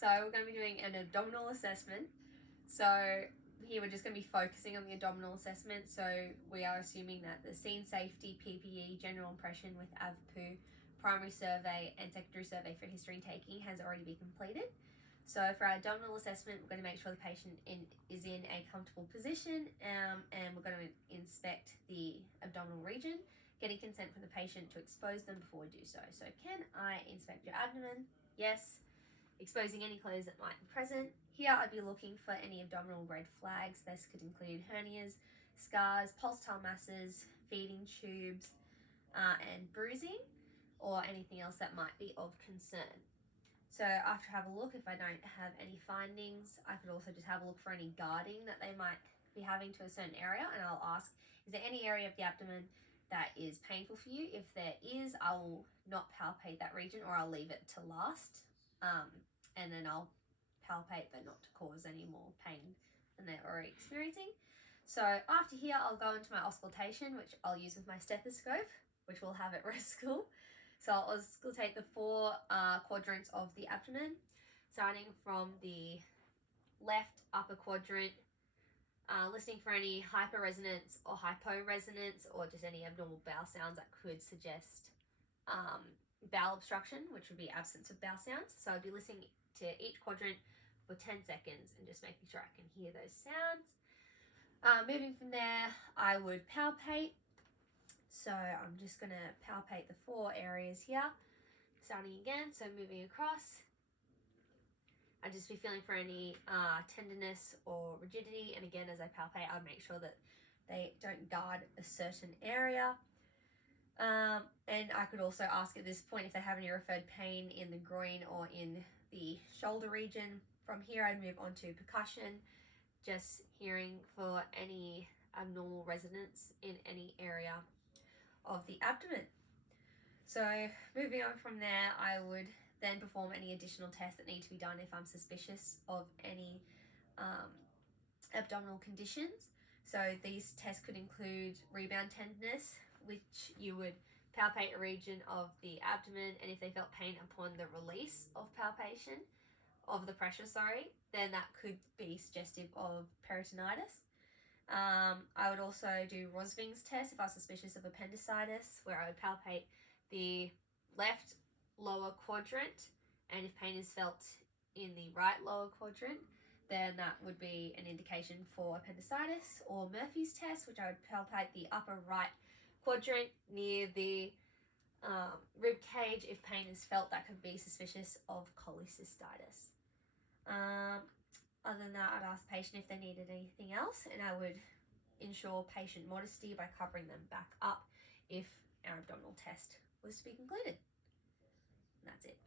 So we're going to be doing an abdominal assessment. So here we're just going to be focusing on the abdominal assessment. So we are assuming that the scene safety, PPE, general impression with AVPU, primary survey and secondary survey for history taking has already been completed. So for our abdominal assessment, we're going to make sure the patient is in a comfortable position, and we're going to inspect the abdominal region, getting consent from the patient to expose them before we do so. So can I inspect your abdomen? Yes. Exposing any clothes that might be present. Here I'd be looking for any abdominal red flags. This could include hernias, scars, pulsatile masses, feeding tubes, and bruising, or anything else that might be of concern. So after I have a look, if I don't have any findings, I could also just have a look for any guarding that they might be having to a certain area, and I'll ask, is there any area of the abdomen that is painful for you? If there is, I will not palpate that region, or I'll leave it to last, and then I'll palpate but not to cause any more pain than they're already experiencing. So after here, I'll go into my auscultation, which I'll use with my stethoscope, which we'll have at rest school. So I'll auscultate the four quadrants of the abdomen, starting from the left upper quadrant, listening for any hyperresonance or hyporesonance, or just any abnormal bowel sounds that could suggest bowel obstruction, which would be absence of bowel sounds. So I'd be listening to each quadrant for 10 seconds and just making sure I can hear those sounds. Moving from there, I would palpate. So I'm just going to palpate the four areas here, starting again. So moving across, I'd just be feeling for any tenderness or rigidity. And again, as I palpate, I'd make sure that they don't guard a certain area. And I could also ask at this point if they have any referred pain in the groin or in the shoulder region. From here, I'd move on to percussion, just hearing for any abnormal resonance in any area of the abdomen. So moving on from there, I would then perform any additional tests that need to be done if I'm suspicious of any abdominal conditions. So these tests could include rebound tenderness, which you would palpate a region of the abdomen, and if they felt pain upon the release of palpation of the pressure, then that could be suggestive of peritonitis. I would also do Rosving's test if I was suspicious of appendicitis, where I would palpate the left lower quadrant, and if pain is felt in the right lower quadrant, then that would be an indication for appendicitis. Or Murphy's test, which I would palpate the upper right quadrant near the rib cage. If pain is felt, that could be suspicious of cholecystitis. Other than that, I'd ask the patient if they needed anything else, and I would ensure patient modesty by covering them back up if our abdominal test was to be concluded. And that's it.